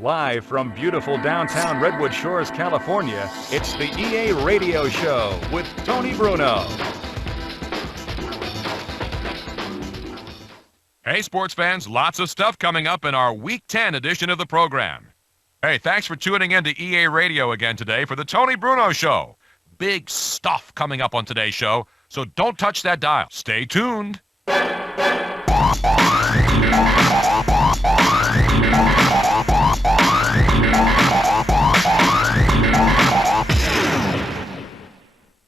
Live from beautiful downtown Redwood Shores, California, it's the EA Radio Show with Tony Bruno. Hey, sports fans, lots of stuff coming up in our Week 10 edition of the program. Hey, thanks for tuning in to EA Radio again today for the Tony Bruno Show. Big stuff coming up on today's show, so don't touch that dial. Stay tuned.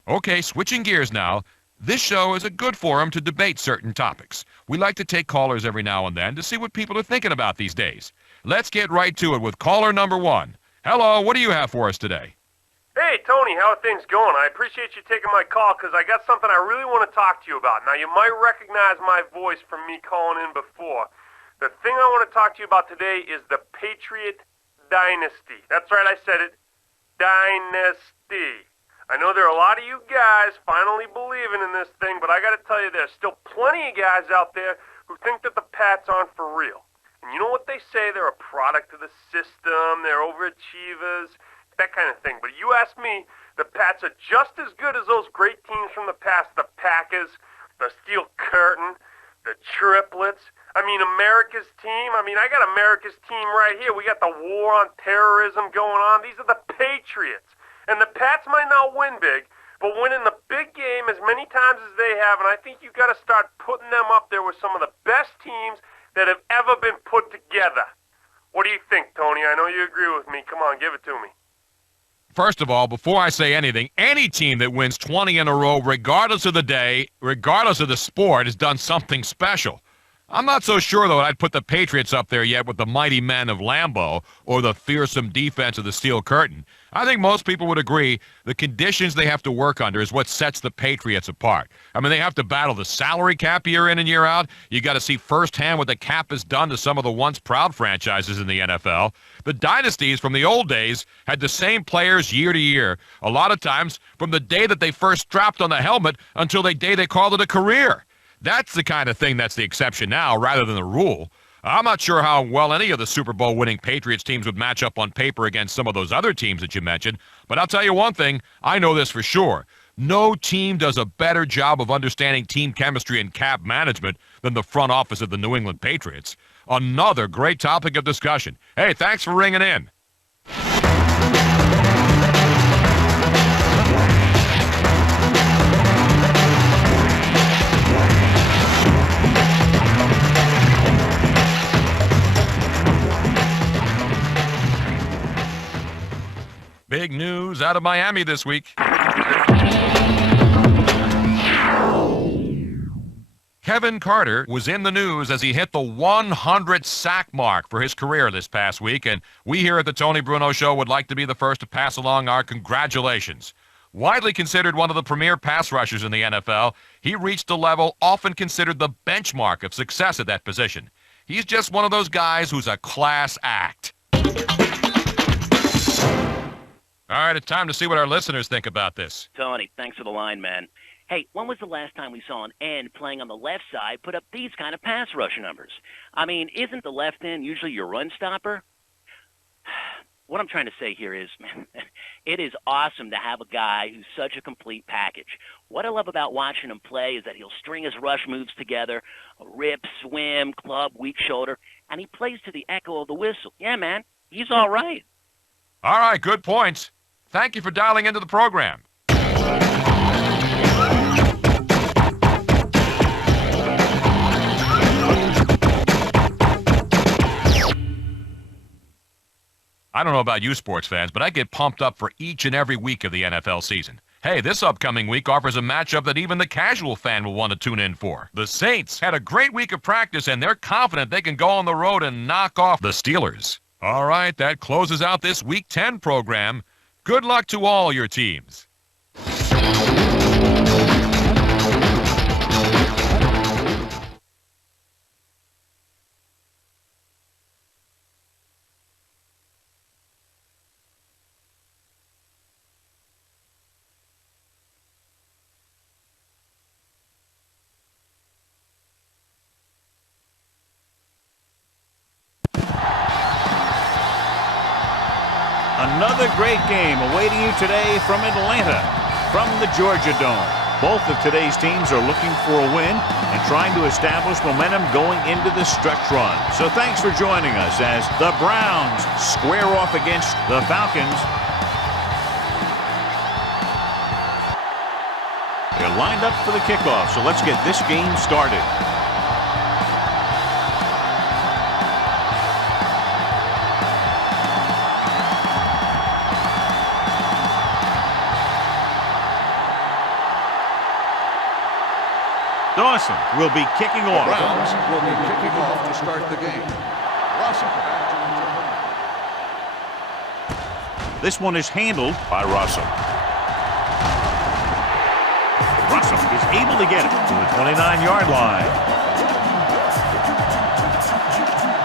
Okay, switching gears now. This show is a good forum to debate certain topics. We like to take callers every now and then to see what people are thinking about these days. Let's get right to it with caller number 1. Hello, what do you have for us today? Hey, Tony, how are things going? I appreciate you taking my call because I got something I really want to talk to you about. Now, you might recognize my voice from me calling in before. The thing I want to talk to you about today is the Patriot Dynasty. That's right, I said it. Dynasty. I know there are a lot of you guys finally believing in this thing, but I got to tell you, there's still plenty of guys out there who think that the Pats aren't for real. And you know what they say? They're a product of the system, they're overachievers, that kind of thing. But you ask me, the Pats are just as good as those great teams from the past, the Packers, the Steel Curtain, the Triplets. I mean, America's team. I got America's team right here. We got the war on terrorism going on. These are the Patriots. And the Pats might not win big, but winning the big game as many times as they have, and I think you got to start putting them up there with some of the best teams that have ever been put together. What do you think, Tony? I know you agree with me. Come on, give it to me. First of all, before I say anything, any team that wins 20 in a row, regardless of the day, regardless of the sport, has done something special. I'm not so sure, though, I'd put the Patriots up there yet with the mighty men of Lambeau or the fearsome defense of the Steel Curtain. I think most people would agree the conditions they have to work under is what sets the Patriots apart. I mean, they have to battle the salary cap year in and year out. You got to see firsthand what the cap has done to some of the once proud franchises in the NFL. The dynasties from the old days had the same players year to year, a lot of times from the day that they first strapped on the helmet until the day they called it a career. That's the kind of thing that's the exception now rather than the rule. I'm not sure how well any of the Super Bowl winning Patriots teams would match up on paper against some of those other teams that you mentioned, but I'll tell you one thing, I know this for sure. No team does a better job of understanding team chemistry and cap management than the front office of the New England Patriots. Another great topic of discussion. Hey, thanks for ringing in. Big news out of Miami this week. Kevin Carter was in the news as he hit the 100 sack mark for his career this past week, and we here at the Tony Bruno Show would like to be the first to pass along our congratulations. Widely considered one of the premier pass rushers in the NFL, he reached a level often considered the benchmark of success at that position. He's just one of those guys who's a class act. All right, it's time to see what our listeners think about this. Tony, thanks for the line, man. Hey, when was the last time we saw an end playing on the left side put up these kind of pass rush numbers? I mean, isn't the left end usually your run stopper? What I'm trying to say here is, man, it is awesome to have a guy who's such a complete package. What I love about watching him play is that he'll string his rush moves together, a rip, swim, club, weak shoulder, and he plays to the echo of the whistle. Yeah, man, he's all right. All right, good points. Thank you for dialing into the program. I don't know about you sports fans, but I get pumped up for each and every week of the NFL season. Hey, this upcoming week offers a matchup that even the casual fan will want to tune in for. The Saints had a great week of practice, and they're confident they can go on the road and knock off the Steelers. All right, that closes out this Week 10 program. Good luck to all your teams. Another great game awaiting you today from Atlanta, from the Georgia Dome. Both of today's teams are looking for a win and trying to establish momentum going into the stretch run. So thanks for joining us as the Browns square off against the Falcons. They're lined up for the kickoff, so let's get this game started. Dawson will be kicking off. Browns will be kicking off to start the game. Russell back to this one is handled by Russell. Russell is able to get it to the 29-yard line.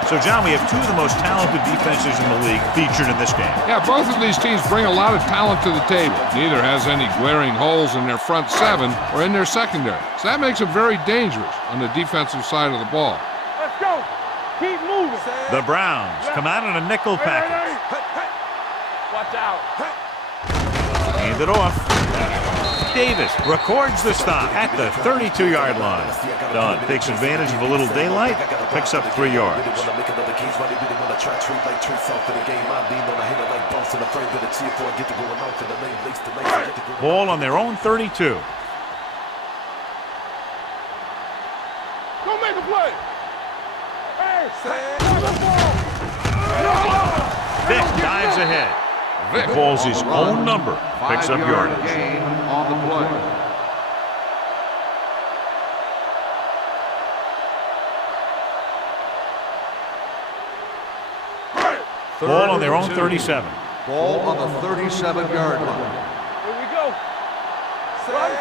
So, John, we have two of the most talented defenses in the league featured in this game. Yeah, both of these teams bring a lot of talent to the table. Neither has any glaring holes in their front seven or in their secondary. So that makes them very dangerous on the defensive side of the ball. Let's go. Keep moving. The Browns come out in a nickel package. Watch out. Hand it off. Davis records the stop at the 32-yard line. Dunn takes advantage of a little daylight, picks up 3 yards. Ball on their own 32. Go make a play. Vick dives ahead. Vick calls his own number, picks up yardage. gain on the play. Ball on their own 37. Ball on the 37-yard line. Here we go.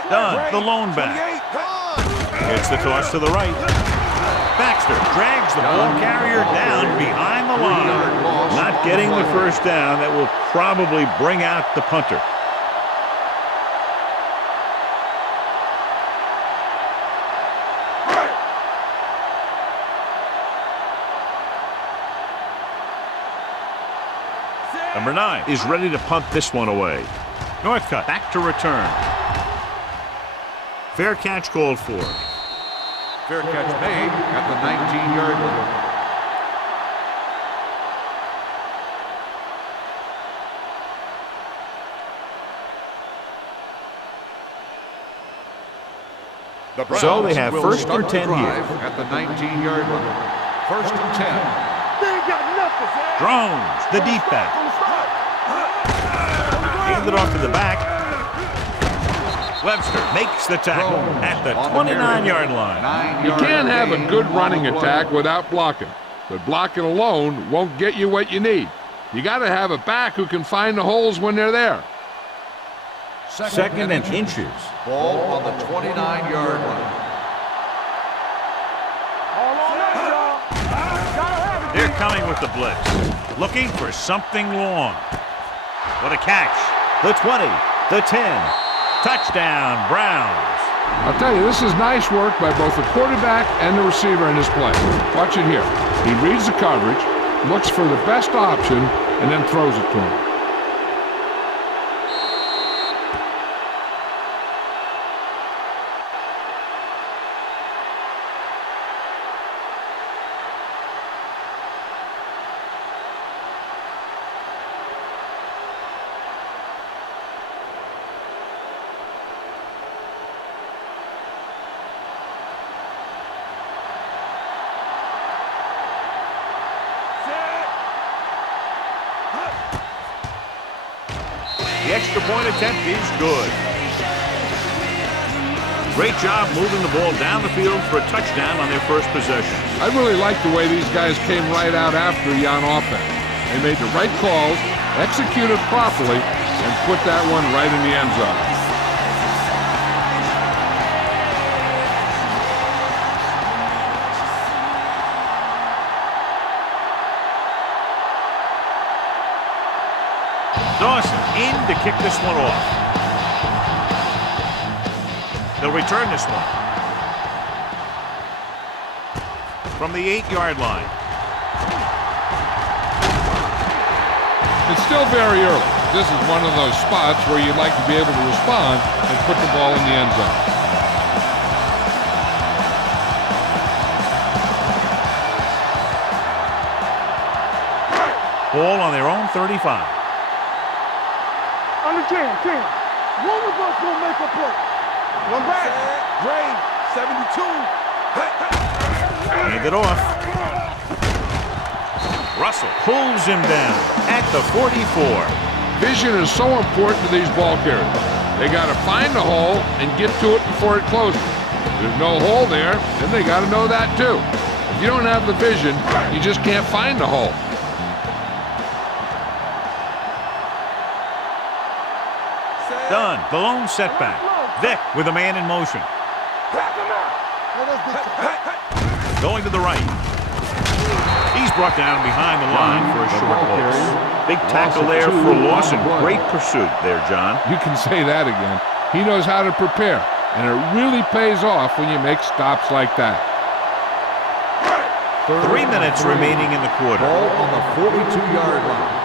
Dunn, the lone back. Gets the toss to the right. Baxter drags the ball carrier down behind the line. Not getting the first down. That will probably bring out the punter. Number 9 is ready to punt this one away. Northcutt back to return. Fair catch called for. Fair catch made at the 19-yard line. The So they have will first start and 10 the here. drive at the 19-yard line. First and 10. They ain't got nothing. Drones, the deep back. Handed off to the back. Webster makes the tackle at the 29-yard line. You can't have a good running attack without blocking, but blocking alone won't get you what you need. You got to have a back who can find the holes when they're there. Second and inches. Ball on the 29-yard line. They're coming with the blitz. Looking for something long. What a catch. The 20, the 10. Touchdown, Browns. I'll tell you, this is nice work by both the quarterback and the receiver in this play. Watch it here. He reads the coverage, looks for the best option, and then throws it to him. The extra point attempt is good. Great job moving the ball down the field for a touchdown on their first possession. I really like the way these guys came right out after you on offense. They made the right calls, executed properly, and put that one right in the end zone. Dawson in to kick this one off. They'll return this one. From the 8-yard line. It's still very early. This is one of those spots where you'd like to be able to respond and put the ball in the end zone. Ball on their own 35. On the 10. One of us will make a play. One back. Gray, 72. Hand it off. Russell pulls him down at the 44. Vision is so important to these ball carriers. They got to find the hole and get to it before it closes. If there's no hole there, then they got to know that too. If you don't have the vision, you just can't find the hole. Done. The lone setback. Vick with a man in motion. Going to the right. He's brought down behind the line for a short loss. Big tackle there for loss and great pursuit there, John. You can say that again. He knows how to prepare, and it really pays off when you make stops like that. 3 minutes remaining in the quarter. Ball on the 42-yard line.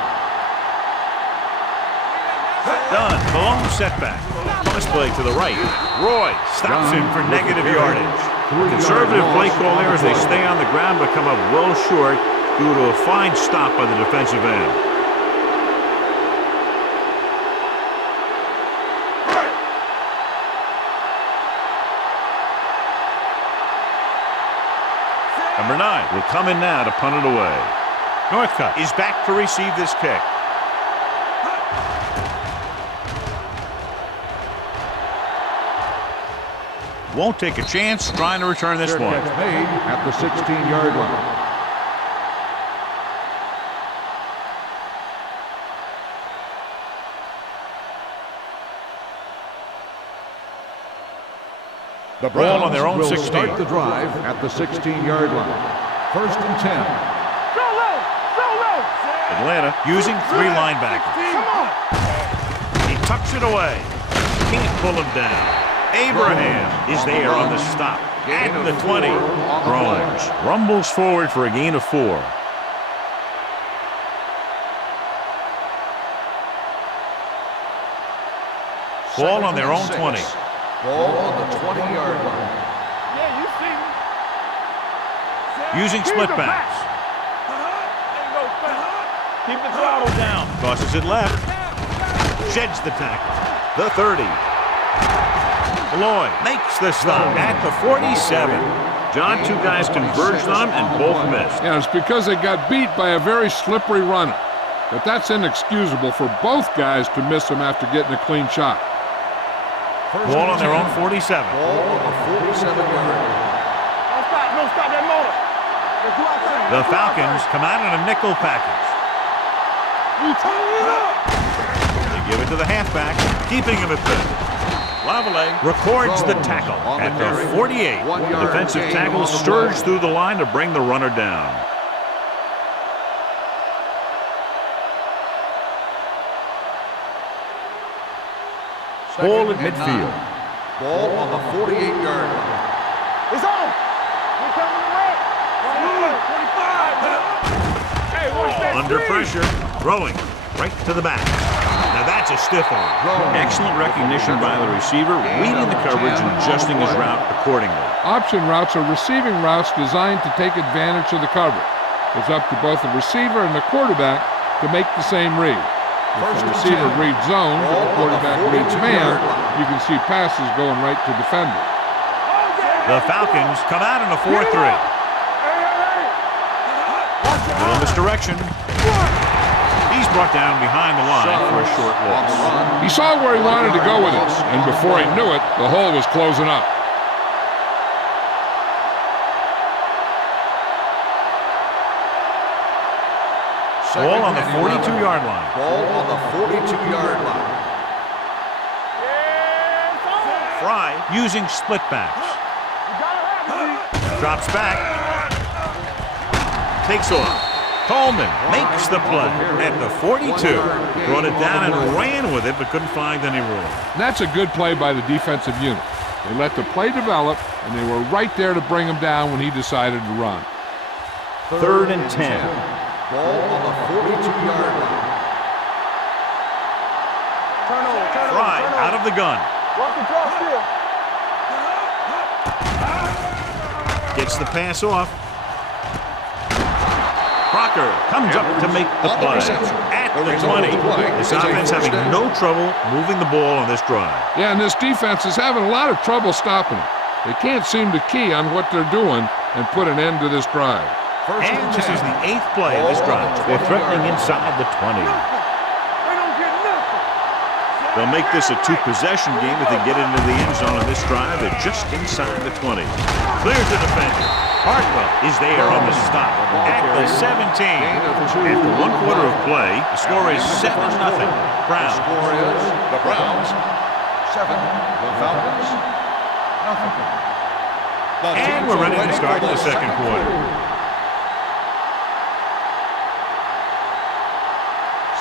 Done. The lone setback. Pass play to the right. Roy stops him for negative yardage. Conservative play call there as they stay on the ground but come up well short due to a fine stop by the defensive end. Number 9 will come in now to punt it away. Northcutt is back to receive this kick. Won't take a chance trying to return this one. Catch made at the 16-yard line. The Ball on their own will 16. Start the drive at the 16-yard line. 1st and 10. Atlanta using 3 linebackers. He tucks it away. Can't pull him down. Abraham is there on the stop at the 20. Groans rumbles forward for a gain of 4. Ball on their own 20. Ball on the 20-yard line. Using split backs. Keep the throttle down. Tosses it left. Sheds the tackle. The 30. Lloyd makes the stop at the 47. John, 2 guys converged on him and both missed. Yeah, it's because they got beat by a very slippery runner. But that's inexcusable for both guys to miss him after getting a clean shot. Ball on their own 47. Ball on the 47-yard line. Don't stop that motor. The Falcons come out in a nickel package. They give it to the halfback, keeping him at 50. Lavallee records the tackle at the 48. The defensive tackle surged through the line to bring the runner down. Ball at midfield. Ball on the 48-yard line. It's on. We're coming away. 45. Hey, what's that? Under pressure, throwing right to the back. Now that's a stiff arm. Excellent recognition by the receiver, reading the coverage and adjusting his route accordingly. Option routes are receiving routes designed to take advantage of the coverage. It's up to both the receiver and the quarterback to make the same read. If the receiver reads zone, but the quarterback reads man, you can see passes going right to defenders. The Falcons come out in a 4-3. Little misdirection. He's brought down behind the line for a short loss. He saw where he wanted to go with this, and before he knew it, the hole was closing up. Ball on the 42-yard line. Ball on the 42-yard line. Fry using split backs. Drops back. Takes off. Coleman makes the play at the 42. Brought it down and ran with it, but couldn't find any room. And that's a good play by the defensive unit. They let the play develop, and they were right there to bring him down when he decided to run. 3rd and 10. Ball on the 42-yard line. Fry out of the gun. Gets the pass off. Crocker comes up to make the play at the 20. This offense having no trouble moving the ball on this drive. Yeah, and this defense is having a lot of trouble stopping it. They can't seem to key on what they're doing and put an end to this drive. And this is the 8th play of this drive. They're threatening inside the 20. They'll make this a 2-possession game if they get into the end zone on this drive. They're just inside the 20. Clears the defender. Hartwell is there on the stop at the 17. After 1 quarter of play, the score is 7-0. Browns. The score is the Browns 7, the Falcons nothing. And we're ready to start the second quarter.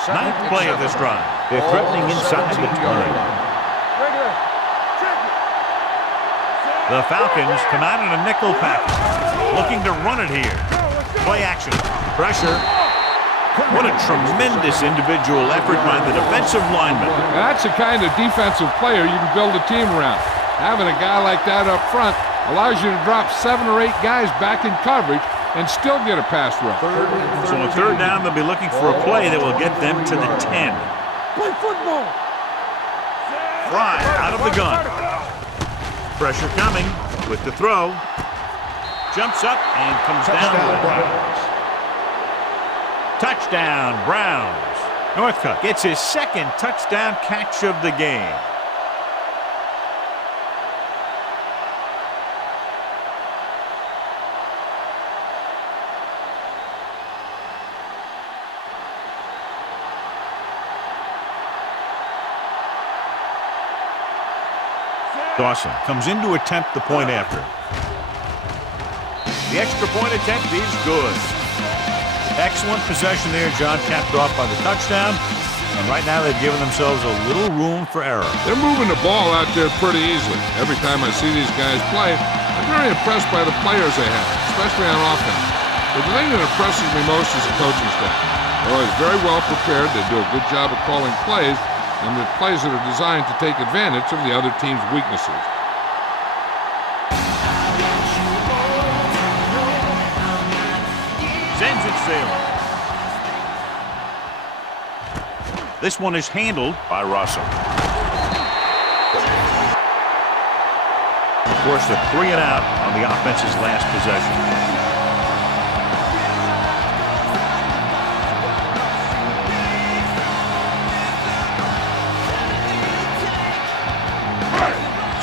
Ninth play of this drive. They're threatening inside the 20. The Falcons come out in a nickel package, looking to run it here. Play action. Pressure. What a tremendous individual effort by the defensive lineman. That's the kind of defensive player you can build a team around. Having a guy like that up front allows you to drop 7 or 8 guys back in coverage and still get a pass rush. So on third down, they'll be looking for a play that will get them to the 10. Play football. Fry out of the gun. Pressure coming with the throw. Jumps up and comes down with it. Touchdown, Browns. Northcutt gets his 2nd touchdown catch of the game. Dawson comes in to attempt the point after. The extra point attempt is good. Excellent possession there, John, capped off by the touchdown. And right now they've given themselves a little room for error. They're moving the ball out there pretty easily. Every time I see these guys play, I'm very impressed by the players they have, especially on offense. But the thing that impresses me most is the coaching staff. They're always very well prepared. They do a good job of calling plays, and the plays that are designed to take advantage of the other team's weaknesses. Sends it sailing. This one is handled by Russell. Of course, they're 3 and out on the offense's last possession.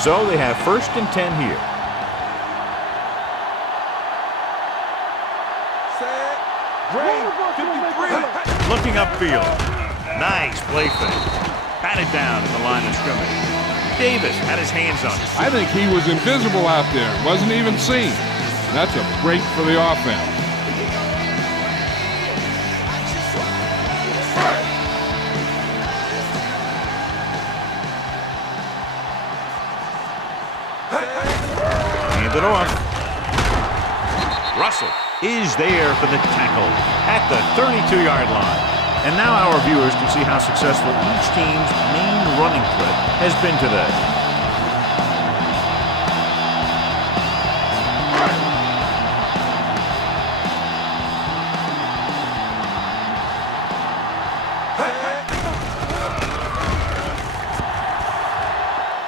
So they have 1st and 10 here. Looking upfield. Nice play fake. Batted down in the line of scrimmage. Davis had his hands on it. I think he was invisible out there. Wasn't even seen. That's a break for the offense. Hand it off. Russell is there for the tackle at the 32-yard line. And now our viewers can see how successful each team's main running threat has been today.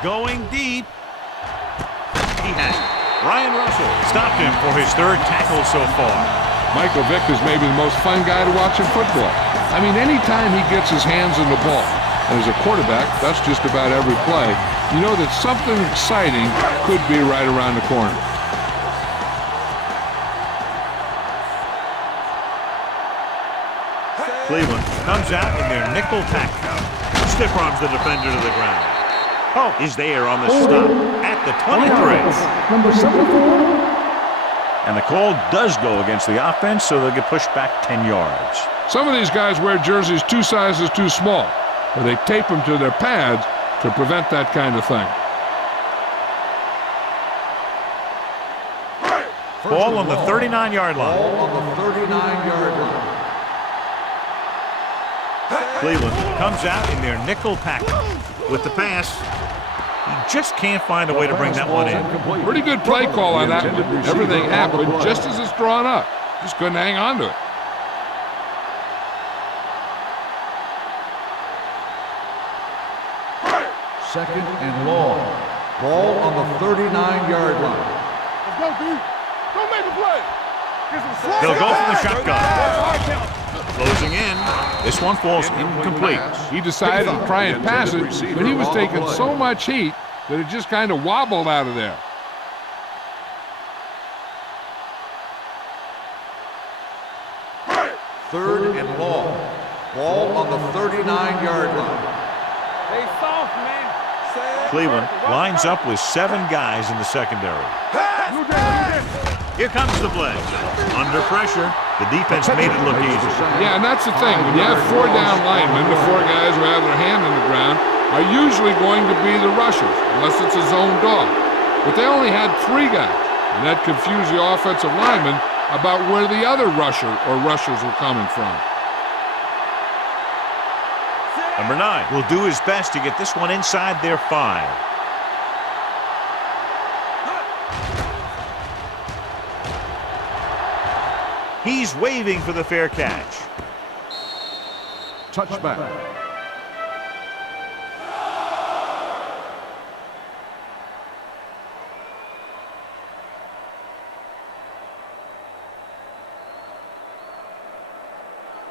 Going deep. He has it. Ryan Russell stopped him for his 3rd tackle so far. Michael Vick is maybe the most fun guy to watch in football. I mean, anytime he gets his hands on the ball, and as a quarterback, that's just about every play, you know that something exciting could be right around the corner. Cleveland comes out in their nickel tackle. Stiff arms the defender to the ground. Oh, is there on the stop at the 23. Number 74. And the call does go against the offense, so they'll get pushed back 10 yards. Some of these guys wear jerseys 2 sizes too small, or they tape them to their pads to prevent that kind of thing. Ball on the 39-yard line. Ball on the 39-yard line. Cleveland comes out in their nickel package. With the pass, he just can't find a way to bring that one in. Pretty good play call on that. Everything happened just as it's drawn up. Just couldn't hang on to it. Second and long. Ball on the 39-yard line. Let's go, dude. Don't make a play. He'll go for the shotgun. Closing in. This one falls incomplete. He decided to try and pass it, but he was taking so much heat that it just kind of wobbled out of there. Third and long. Ball on the 39-yard line. Hey, soft, man. Cleveland lines up with 7 guys in the secondary. Here comes the blitz. Under pressure, the defense made it look easy. Yeah, and that's the thing. When you have 4 down linemen, the 4 guys who have their hand in the ground are usually going to be the rushers, unless it's a zone dog. But they only had 3 guys, and that confused the offensive linemen about where the other rusher or rushers were coming from. Number 9 will do his best to get this one inside their 5. He's waving for the fair catch. Touchback.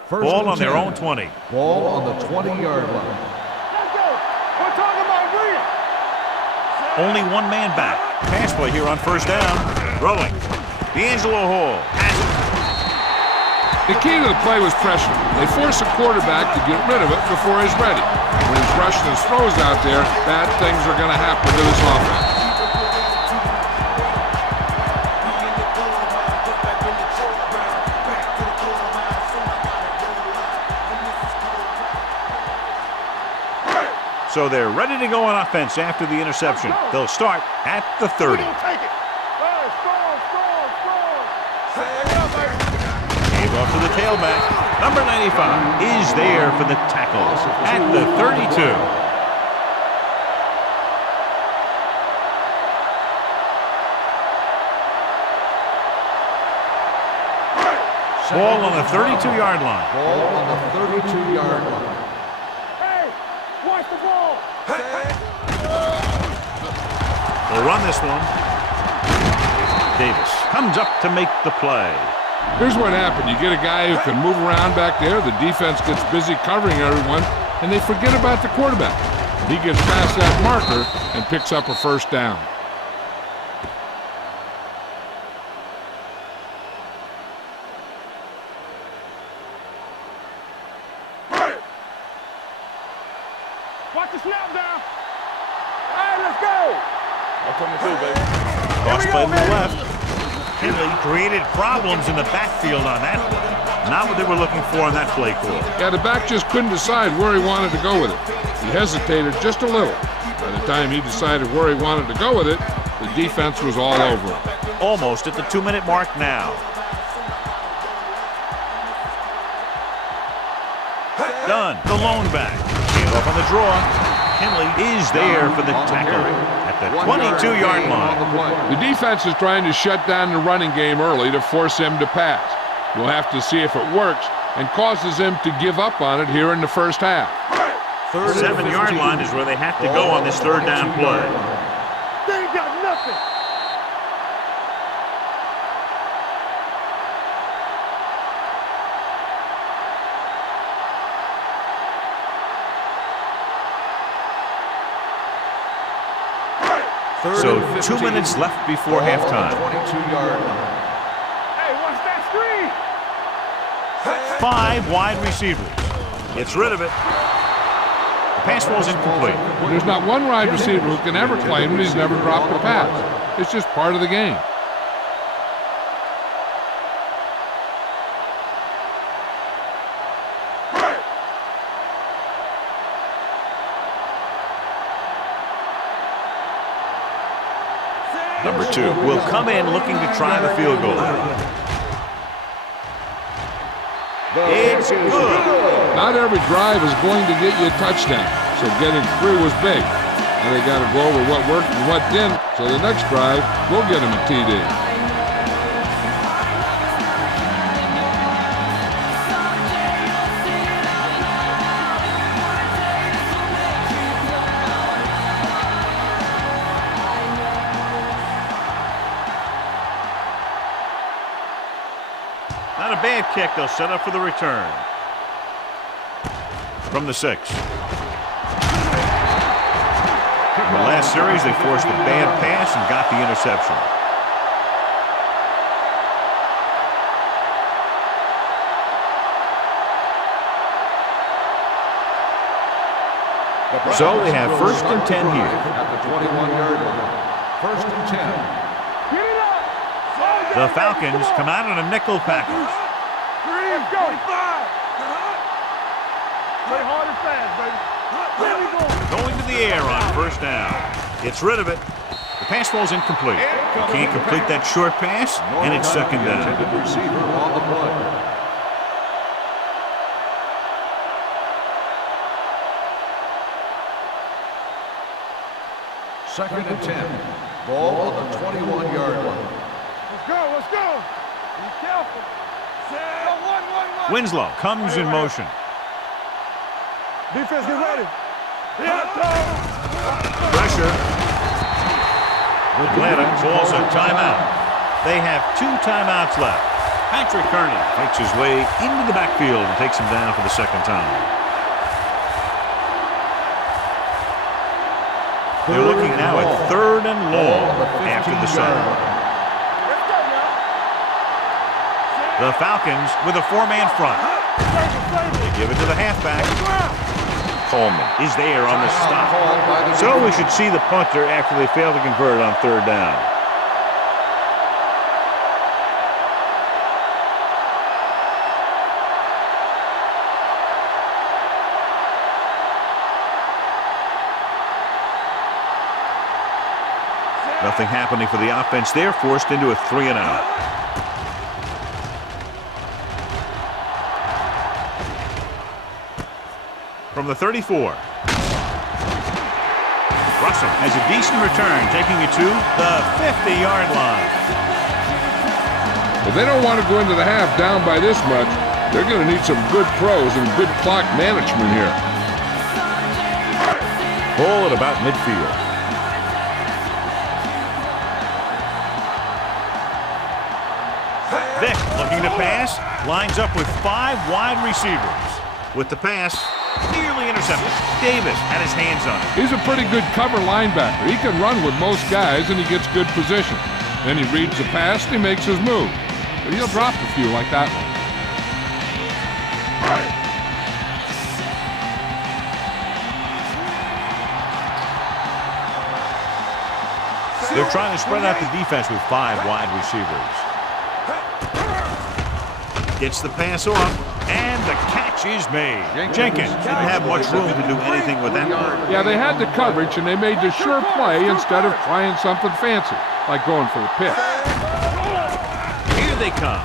Ball on their own 20. Ball on the 20-yard line. Let's go. We're talking about real. Only 1 man back. Pass play here on first down. Throwing. D'Angelo Hall has it. The key to the play was pressure. They force a quarterback to get rid of it before he's ready. When he's rushing his throws out there, bad things are going to happen to his offense. So they're ready to go on offense after the interception. They'll start at the 30. Take it. Gave off to the tailback. Number 95 is there for the tackle at the 32. Ball on the 32-yard line. Ball on the 32-yard line. Hey, watch the ball. They'll run this one. Davis comes up to make the play. Here's what happened. You get a guy who can move around back there. The defense gets busy covering everyone, and they forget about the quarterback. He gets past that marker and picks up a first down. Watch the snap down. All right, let's go. I'm coming through, baby. Cross play to the left. Henley created problems in the backfield on that one. Not what they were looking for on that play call. Yeah, the back just couldn't decide where he wanted to go with it. He hesitated just a little. By the time he decided where he wanted to go with it, the defense was all over him. Almost at the 2-minute mark now. Dunn, the lone back. Gave up on the draw. Henley is there for the tackle at the 22-yard line. The defense is trying to shut down the running game early to force him to pass. We'll have to see if it works and causes him to give up on it here in the first half. 7-yard line is where they have to go on this third down play. They ain't got nothing. So 2 minutes left before halftime. 22-yard line. Hey, watch that screen. 5 wide receivers. Gets rid of it. The pass was incomplete. There's not one wide receiver who can ever claim that he's never dropped a pass. It's just part of the game. Number 2 will come in looking to try the field goal. It's good. Not every drive is going to get you a touchdown, so getting 3 was big. Now they got to go over what worked and what didn't, so the next drive will get them a TD. Not a bad kick. They'll set up for the return. From the 6. In the last series, they forced a bad pass and got the interception. So they have 1st and 10 here. At the 21-yard line. 1st and 10. The Falcons come out on a nickel package. Let's go. 5. Play hard and fast, baby. There we go. Going to the air on 1st down. Gets rid of it. The pass ball's incomplete. Can't complete that short pass, and it's 2nd down. Intended receiver on the play. Second and 10. Ball on the 21-yard line. Let's go. Let's go. Be careful. One. Winslow comes in motion. Defense, get ready. Pressure. Atlanta calls a timeout. They have 2 timeouts left. Patrick Kearney makes his way into the backfield and takes him down for the 2nd time. They're looking now at 3rd and long after the sack. The Falcons with a 4-man front. They give it to the halfback. Coleman is there on the stop. So we should see the punter after they fail to convert on 3rd down. Nothing happening for the offense there, forced into a 3-and-out. From the 34. Russell has a decent return, taking it to the 50-yard line. If they don't want to go into the half down by this much, they're going to need some good throws and good clock management here. Ball at about midfield. Vick looking to pass, lines up with 5 wide receivers. With the pass, nearly intercepted. Davis had his hands on it. He's a pretty good cover linebacker. He can run with most guys, and he gets good position. Then he reads the pass, and he makes his move. But he'll drop a few like that one. They're trying to spread out the defense with 5 wide receivers. Gets the pass off, and the catch is made. Jenkins didn't have much room to do anything with that one. Yeah, they had the coverage, and they made the sure play instead of trying something fancy, like going for the pick. Here they come.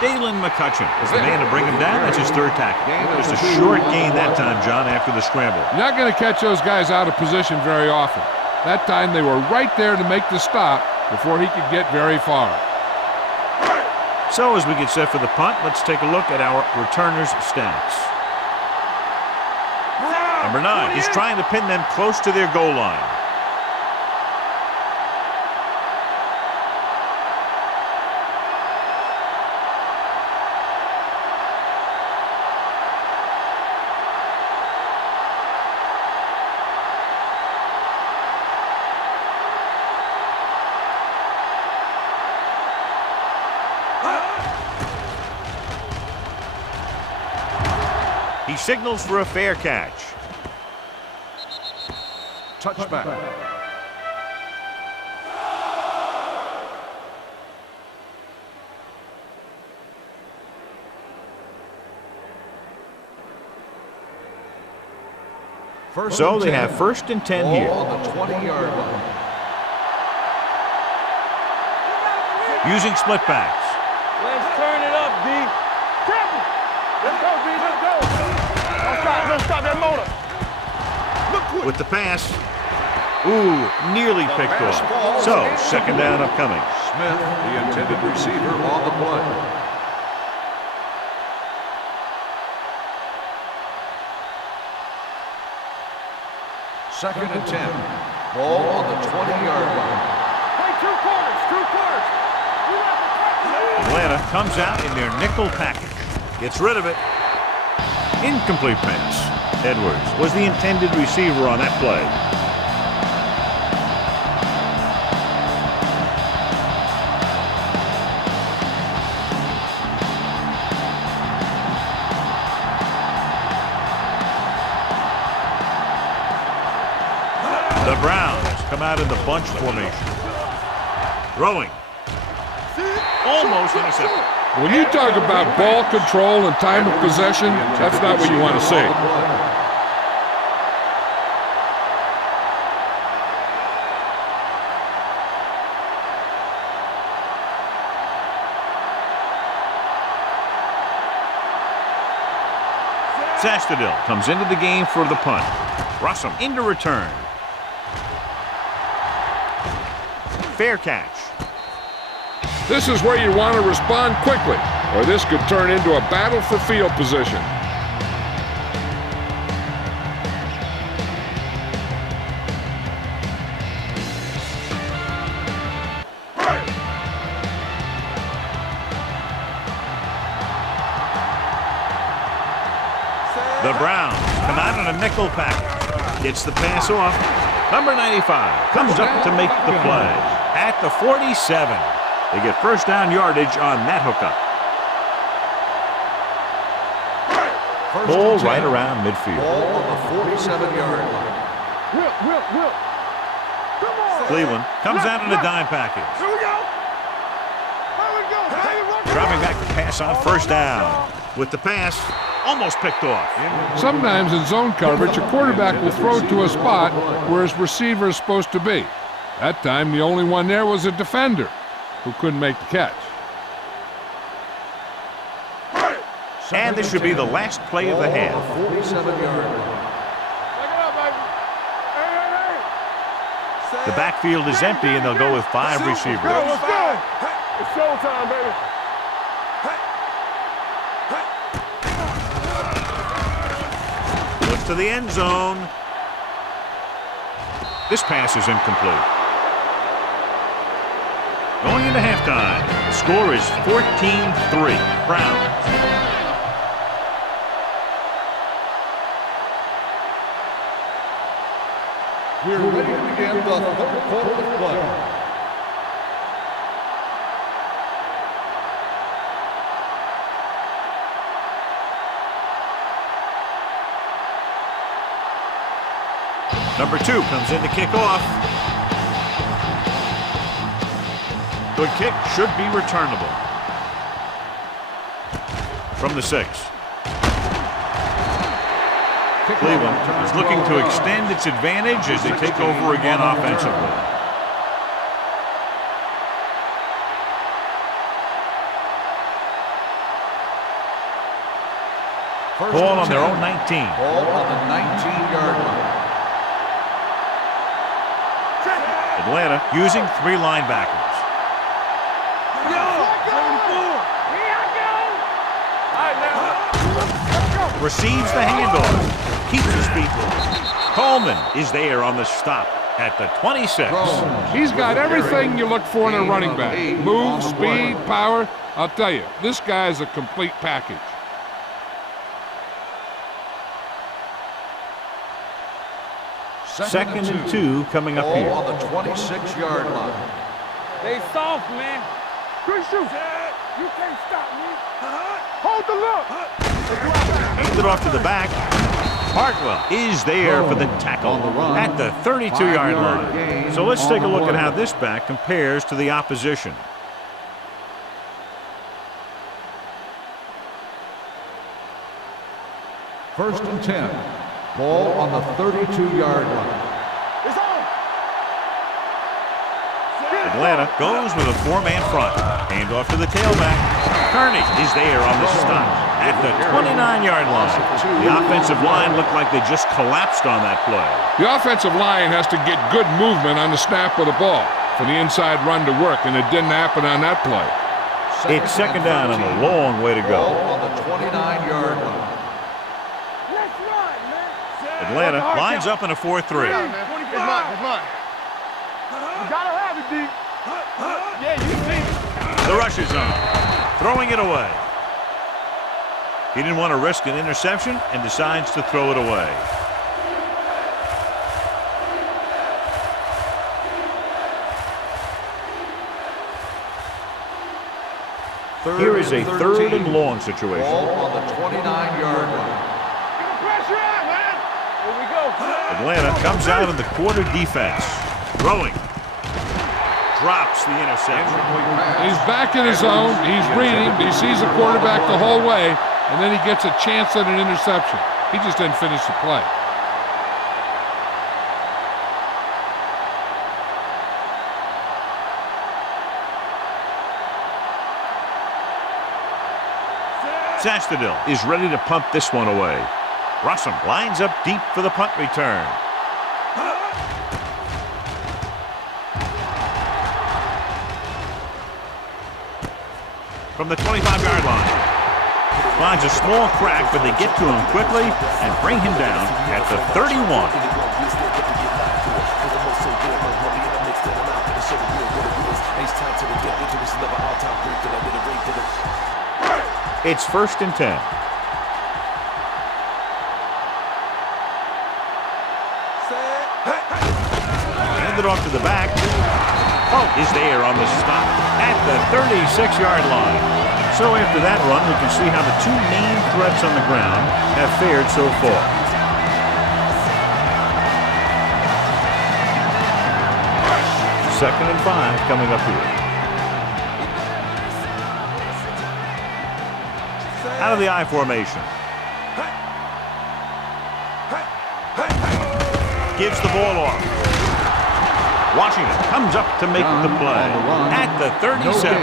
Dalen McCutcheon is the man to bring him down. That's his 3rd tackle. Just a short gain that time, John, after the scramble. You're not going to catch those guys out of position very often. That time they were right there to make the stop before he could get very far. So as we get set for the punt, let's take a look at our returners' stats. Number 9 is trying to pin them close to their goal line. He signals for a fair catch. Touchback. So they have 1st and 10 here. Ball on the 20-yard line. Using split backs. Let's turn it up, D. Let's go, D. Let's go. With the pass. Ooh, nearly picked off. So, second down upcoming. Smith, the intended receiver, on the play. Second and 10. Ball on the 20-yard line. Play two quarters. Atlanta comes out in their nickel package. Gets rid of it. Incomplete pass. Edwards was the intended receiver on that play. The Browns come out in the bunch formation. Throwing. Almost intercepted. When you talk about ball control and time of possession, that's not what you want to see. Sastadil comes into the game for the punt. Russell into return. Fair catch. This is where you want to respond quickly, or this could turn into a battle for field position. The Browns come out in a nickel package. Gets the pass off. Number 95 comes up to make the play. At the 47. They get first down yardage on that hookup. Ball right around midfield. Ball on the 47-yard line. Will. Come on. Cleveland comes out in a dime package. Here we go. Dropping back to pass on first down. With the pass, almost picked off. Sometimes in zone coverage, a quarterback will throw to a spot where his receiver is supposed to be. That time, the only one there was a defender who couldn't make the catch. And this should be the last play of the half. 47-yard line. The backfield is empty, and they'll go with 5 receivers. Let's go. It's showtime, baby. Look to the end zone. This pass is incomplete. Going into halftime, the score is 14-3. Browns. We're ready to begin the third quarter of play. Number 2 comes in to kick off. Good kick, should be returnable. From the 6. Cleveland is looking to extend its advantage as they take over again offensively. Ball on their own 19. Ball on the 19-yard line. Atlanta using 3 linebackers. Receives the handoff. Keeps his feet moving. Coleman is there on the stop at the 26. He's got everything you look for in a running back. Move, speed, power. I'll tell you, this guy is a complete package. Second and 2 coming up here. Ball on the 26-yard line. They soft, man. Good shoot. You can't stop me. Hold the look. Hands it off to the back. Hartwell is there for the tackle at the 32-yard line. So let's take a look at how this back compares to the opposition. First and 10. Ball on the 32-yard line. It's on. Atlanta goes with a 4-man front. Hand off to the tailback. Kearney is there on the stop at the 29-yard line. The offensive line looked like they just collapsed on that play. The offensive line has to get good movement on the snap of the ball for the inside run to work, and it didn't happen on that play. It's second down and a long way to go. On the 29-yard line. Atlanta lines up in a 4-3. It's mine. You gotta have it, D. Yeah, you see. The rush is on. Throwing it away. He didn't want to risk an interception and decides to throw it away. Here is a 3rd and long situation. Ball on the 29-yard line. Pressure on, man. Here we go. Atlanta comes out in the quarter defense. Throwing. Drops the interception. He's back in his zone. He's reading. He sees the quarterback the whole way, and then he gets a chance at an interception. He just didn't finish the play. Zastadil is ready to punt this one away. Russell lines up deep for the punt return. From the 25-yard line. Finds a small crack, but they get to him quickly and bring him down at the 31. It's 1st and 10. Hand it off to the back. Is there on the stop at the 36-yard line. So after that run, we can see how the two main threats on the ground have fared so far. Second and 5 coming up here. Out of the I formation. Gives the ball off. Washington comes up to make the play at the 37.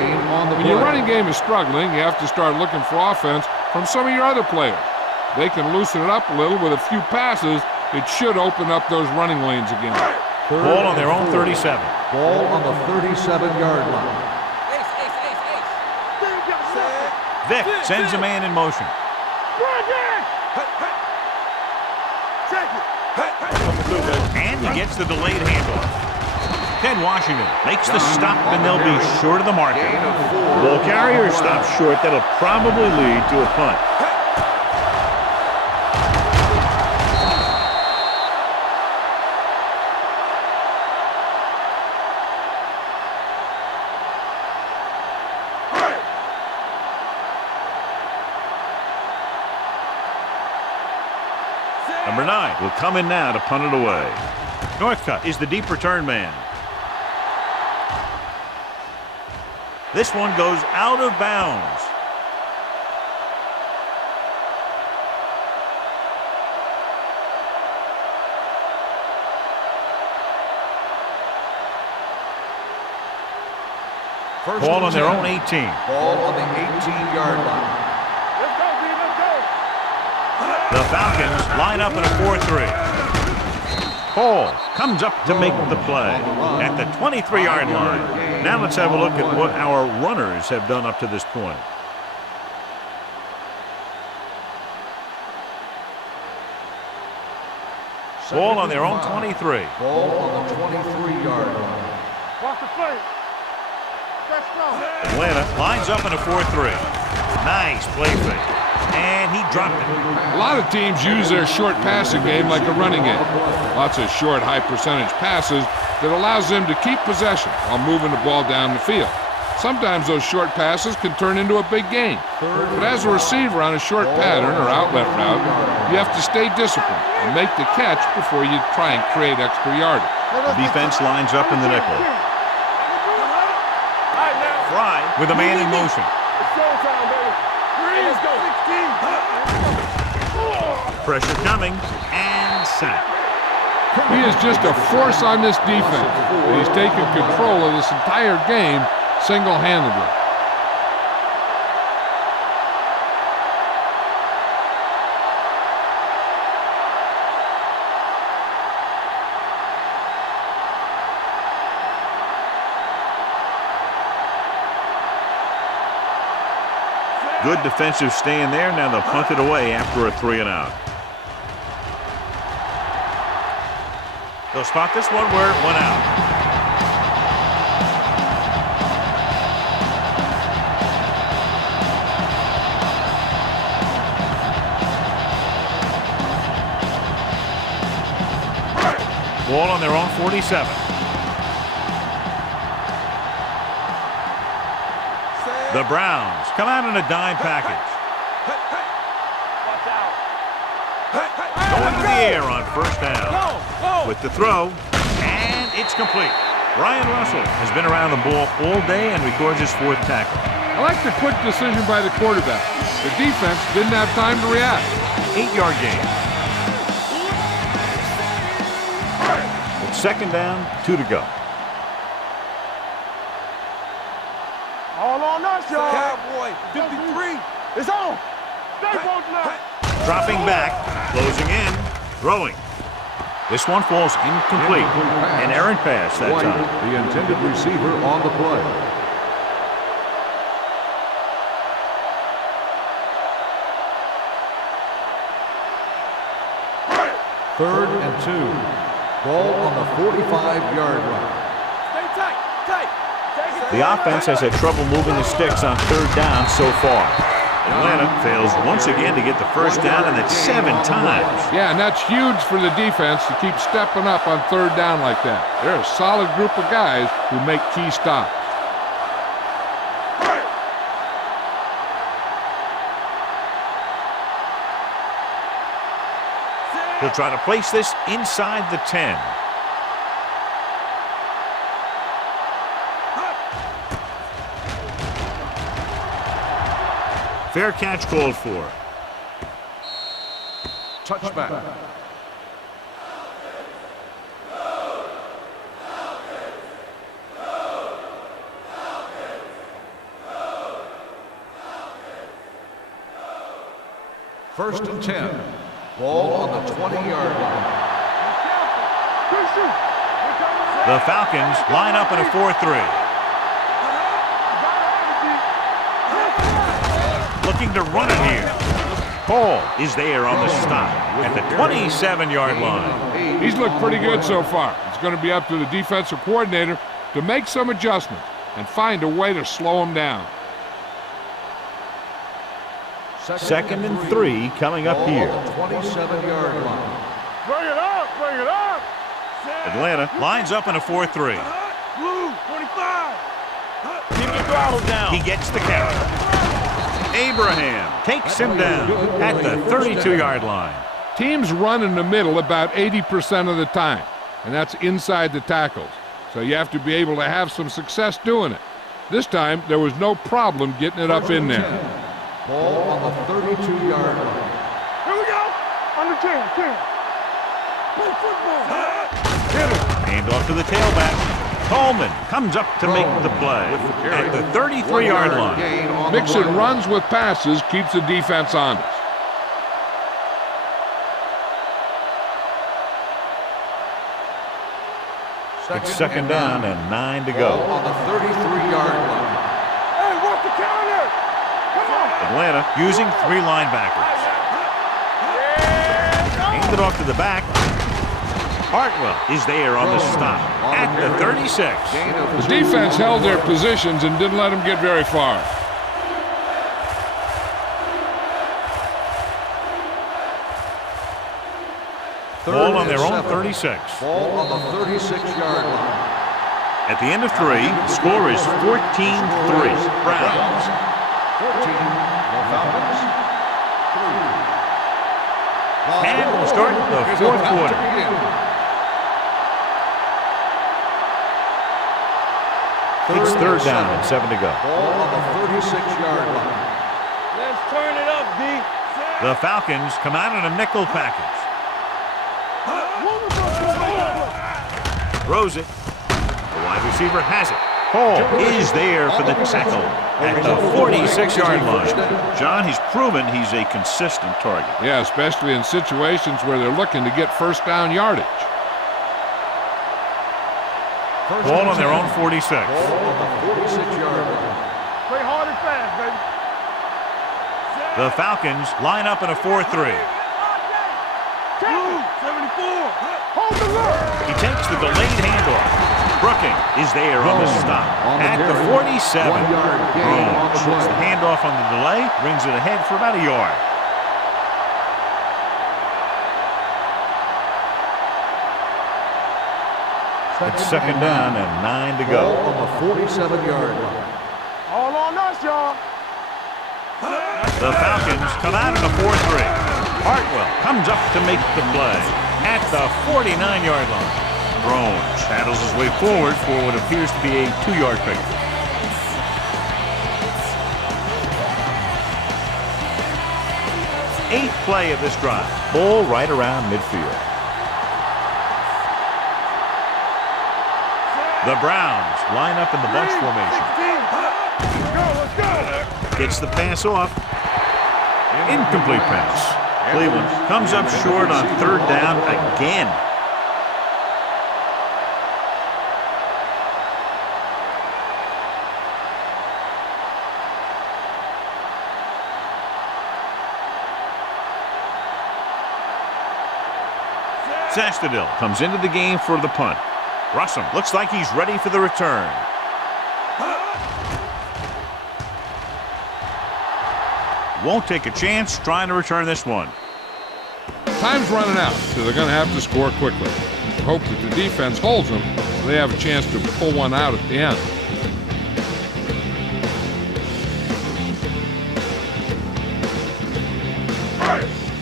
When your running game is struggling, you have to start looking for offense from some of your other players. They can loosen it up a little with a few passes. It should open up those running lanes again. Ball on their own 37. Ball on the 37-yard line. Vic sends a man in motion. And he gets the delayed handoff. Ted Washington makes the stop, and they'll be short of the marker. Ball carrier stops short. That'll probably lead to a punt. Number 9 will come in now to punt it away. Northcutt is the deep return man. This one goes out of bounds. Ball on their own 18. Ball on the 18-yard line. The Falcons line up in a 4-3. Hall comes up to make the play at the 23-yard line. Now let's have a look at what our runners have done up to this point. Ball on their own 23. Ball on the 23-yard line. Watch the play. Atlanta lines up in a 4-3. Nice play fake. And he dropped it. A lot of teams use their short passing game like a running game. Lots of short, high-percentage passes that allows them to keep possession while moving the ball down the field. Sometimes those short passes can turn into a big gain. But as a receiver on a short pattern or outlet route, you have to stay disciplined and make the catch before you try and create extra yardage. The defense lines up in the nickel. Fry with a man in motion. Pressure coming, and sack. He is just a force on this defense. He's taken control of this entire game single-handedly. Good defensive stand there. Now they'll punt it away after a 3-and-out. They'll spot this one where it went out. Ball on their own 47. The Browns come out in a dime package. Going to the air on first down. With the throw, and it's complete. Brian Russell has been around the ball all day and records his 4th tackle. I like the quick decision by the quarterback. The defense didn't have time to react. 8-yard gain. It's 2nd down, 2 to go. All on us, y'all. Cowboy, 53. It's on. They won't let. Dropping back, closing in, throwing. This one falls incomplete. An errant pass that time. The intended receiver on the play. Third and 2. Ball on the 45-yard line. Stay tight, tight. The offense has had trouble moving the sticks on 3rd down so far. Atlanta fails once again to get the first down, and that's 7 times. Yeah, and that's huge for the defense to keep stepping up on 3rd down like that. They're a solid group of guys who make key stops. He'll try to place this inside the 10. Fair catch called for. Touchback. First and 10. Ball on the 20-yard line. The Falcons line up in a 4-3. Looking to run it here. Paul is there on the stop at the 27-yard line. He's looked pretty good so far. It's going to be up to the defensive coordinator to make some adjustments and find a way to slow him down. 2nd and 3 coming up here. 27-yard line. Bring it up, bring it up. Atlanta lines up in a 4-3. Blue, 25. Keep the throttle down. He gets the count. Abraham takes him down at the 32-yard line. Teams run in the middle about 80% of the time, and that's inside the tackles. So you have to be able to have some success doing it. This time, there was no problem getting it up in there. Ball on the 32-yard line. Here we go. On the 10. Play football. Hand off to the tailback. Coleman comes up to make the play at the 33-yard line. Mixing runs with passes keeps the defense honest. It's 2nd down and 9 to go. On the 33-yard line. Hey, work the counter. Come on. Atlanta using 3 linebackers. Hand it off to the back. Hartwell is there on the stop at the 36. The defense held their positions and didn't let them get very far. Ball on their own 36. Ball on the 36-yard line. At the end of 3, the score is 14-3. Browns. 14. The Falcons. 3. And we'll start the 4th quarter. It's 3rd down and 7 to go. Ball on the 36-yard line. Let's turn it up, D. The Falcons come out in a nickel package. Throws it. The wide receiver has it. Paul is there for the tackle at the 46-yard line. John, he's proven he's a consistent target. Yeah, especially in situations where they're looking to get first down yardage. Ball on their own 46. Ball on the 46-yard line. Play hard and fast, baby. The Falcons line up in a 4-3. 74. Hold the look. He takes the delayed handoff. Brooking is there on the stop at the 47. Brown puts the handoff on the delay, brings it ahead for about a yard. It's second down and 9 to go. On the 47-yard line. All on us, y'all. The Falcons come out in a 4-3. Hartwell comes up to make the play at the 49-yard line. Brown paddles his way forward for what appears to be a 2-yard pickup. Eighth play of this drive. Ball right around midfield. The Browns line up in the bunch formation. Let's go. Gets the pass off. Incomplete pass. Cleveland comes up short on third down again. Sastadil comes into the game for the punt. Russell looks like he's ready for the return. Won't take a chance trying to return this one. Time's running out, so they're going to have to score quickly. Hope that the defense holds them so they have a chance to pull one out at the end.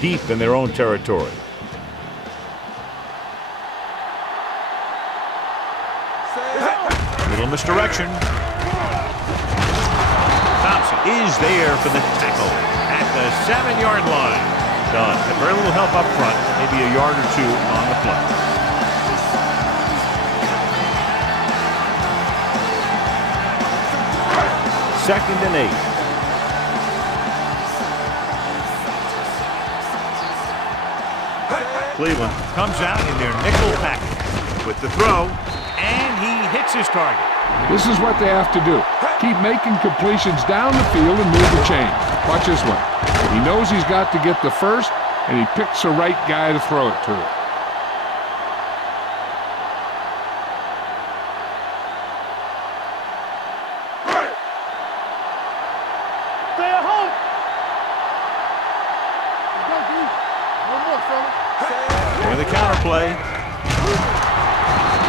Deep in their own territory. Little misdirection. Thompson is there for the tackle at the 7-yard line. Done. And very little help up front, maybe a yard or two on the play. Second and 8. Cleveland comes out in their nickel package with the throw, and he hits his target. This is what they have to do. Keep making completions down the field and move the chain. Watch this one. He knows he's got to get the first, and he picks the right guy to throw it to. Stay at home. One more, fella. Here the counter play.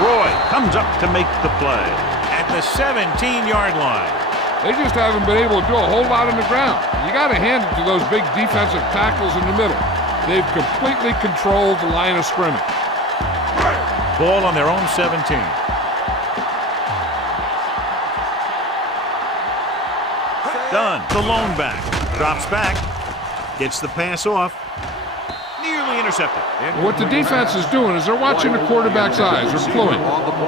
Roy comes up to make the play at the 17-yard line. They just haven't been able to do a whole lot on the ground. You got to hand it to those big defensive tackles in the middle. They've completely controlled the line of scrimmage. Ball on their own 17. Done. The lone back. Drops back. Gets the pass off. Nearly intercepted. What the defense is doing is they're watching the quarterback's eyes. They're cluing.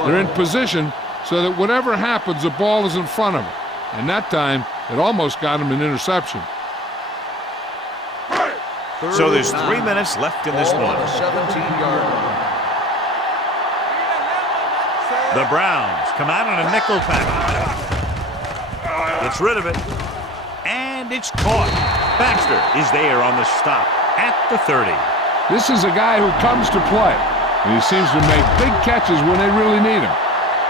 They're in position so that whatever happens, the ball is in front of them. And that time, it almost got him an interception. So there's 3 minutes left in this one. 17-yard line. The Browns come out on a nickel package. Gets rid of it. And it's caught. Baxter is there on the stop at the 30. This is a guy who comes to play, and he seems to make big catches when they really need him.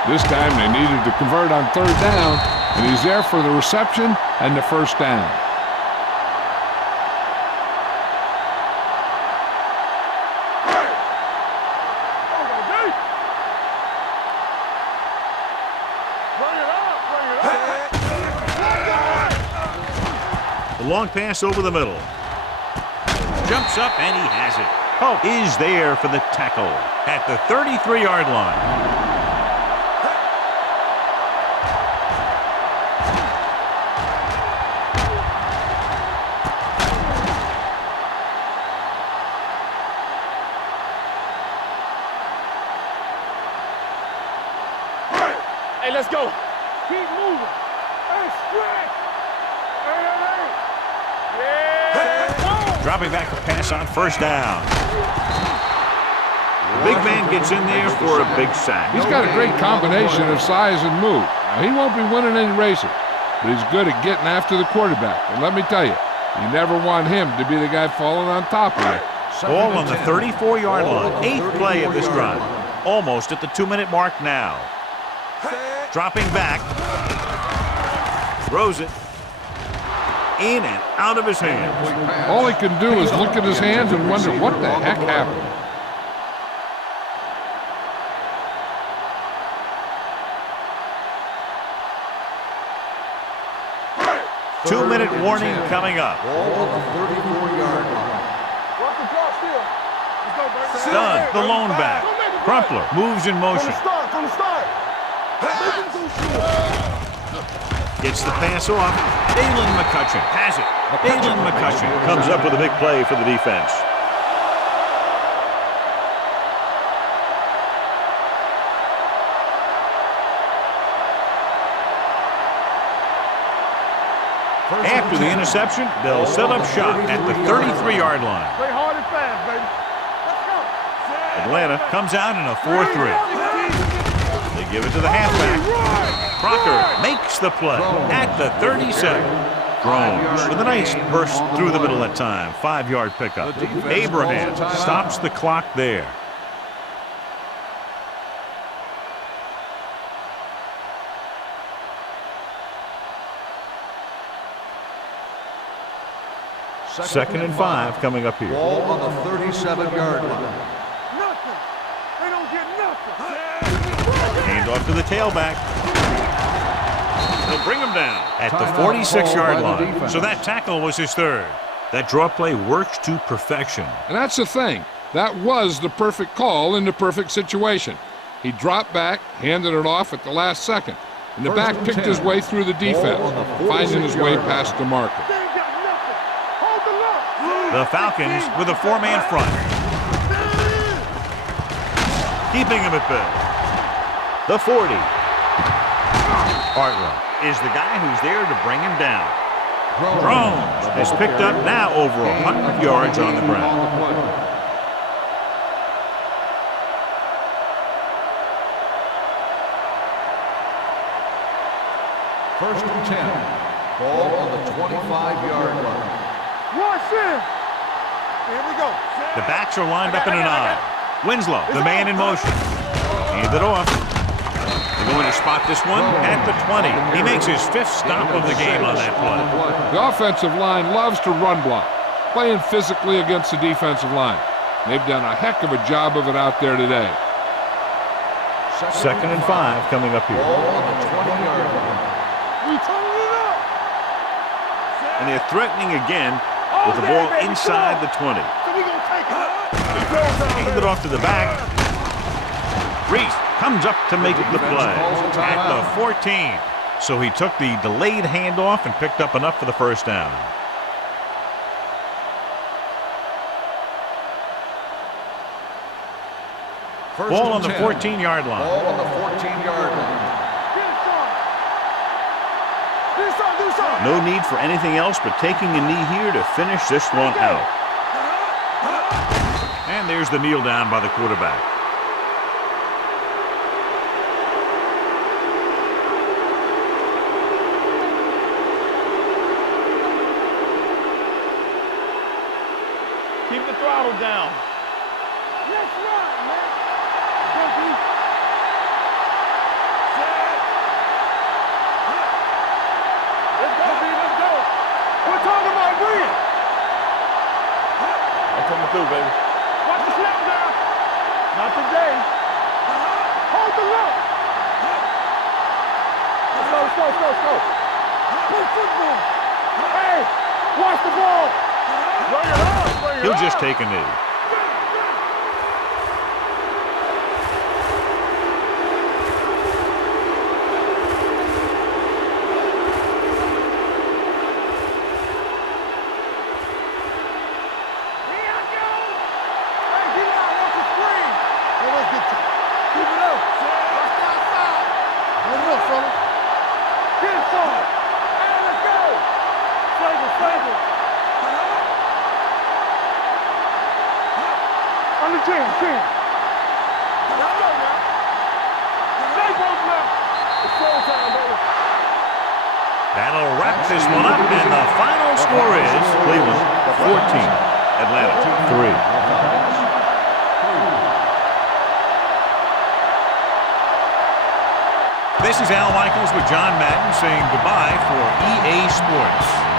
This time they needed to convert on third down, and he's there for the reception and the first down. The long pass over the middle. Jumps up and he has it. Pope is there for the tackle at the 33-yard line. Hey, let's go. Keep moving. Hey, stretch. Yeah. Dropping back to pass on first down. The big man gets in there for a big sack. He's got a great combination of size and move. Now, he won't be winning any races, but he's good at getting after the quarterback. And let me tell you, You never want him to be the guy falling on top of you. Ball on the 34-yard line. Eighth play of this drive. Almost at the 2-minute mark now. Dropping back. Throws it. In and out of his hands. All he can do is look at his hands and wonder what the heck happened. Two-minute warning coming up. Ball on the 34-yard line. Dunn, the lone back. Crumpler moves in motion. From the start. Gets the pass off. Dalen McCutcheon has it. Dalen McCutcheon comes up with a big play for the defense. After the interception, they'll set up shop at the 33-yard line. Play hard and fast, baby. Atlanta comes out in a 4-3. They give it to the halfback. Crocker makes the play at the 37. Drones with a nice burst through the middle that time. 5-yard pickup. Abraham stops the clock there. Second and 5 coming up here. Ball on the 37-yard line. Nothing. They don't get nothing. Hand off to the tailback. They'll bring him down at the 46-yard line. So that tackle was his third. That draw play works to perfection. And that's the thing. That was the perfect call in the perfect situation. He dropped back, handed it off at the last second. And the back picked his way through the defense, finding his way past the marker. The Falcons with a 4-man front. Keeping him at bay. The 40. Hartwell is the guy who's there to bring him down. Drones has picked up now over 100 yards on the ground. First and 10. Ball on the 25-yard line. Rush in. Here we go. The backs are lined up in an I. Winslow, the man in motion. Hand it off. They're going to spot this one at the 20. He makes his 5th stop of the game on that play. The offensive line loves to run block, playing physically against the defensive line. They've done a heck of a job of it out there today. Second and 5 coming up here. Ball on the 20-yard line. We turn it up. And they're threatening again with the ball inside the 20. So we gonna take it. Hand it off to the back. Reese comes up to make the play at the 14. So he took the delayed handoff and picked up enough for the first down. Ball on the 14-yard line. Ball on the 14-yard line. No need for anything else but taking a knee here to finish this one out. And there's the kneel down by the quarterback. Keep the throttle down. Let's run, man. We're talking about breathing. I'm coming through, baby. Watch the snap down. Not today. Hold the look. Let's go. Play football. Hey, watch the ball. Bring it up. He'll just take a knee. That'll wrap this one up, and the final score is Cleveland 14, Atlanta 3. This is Al Michaels with John Madden saying goodbye for EA Sports.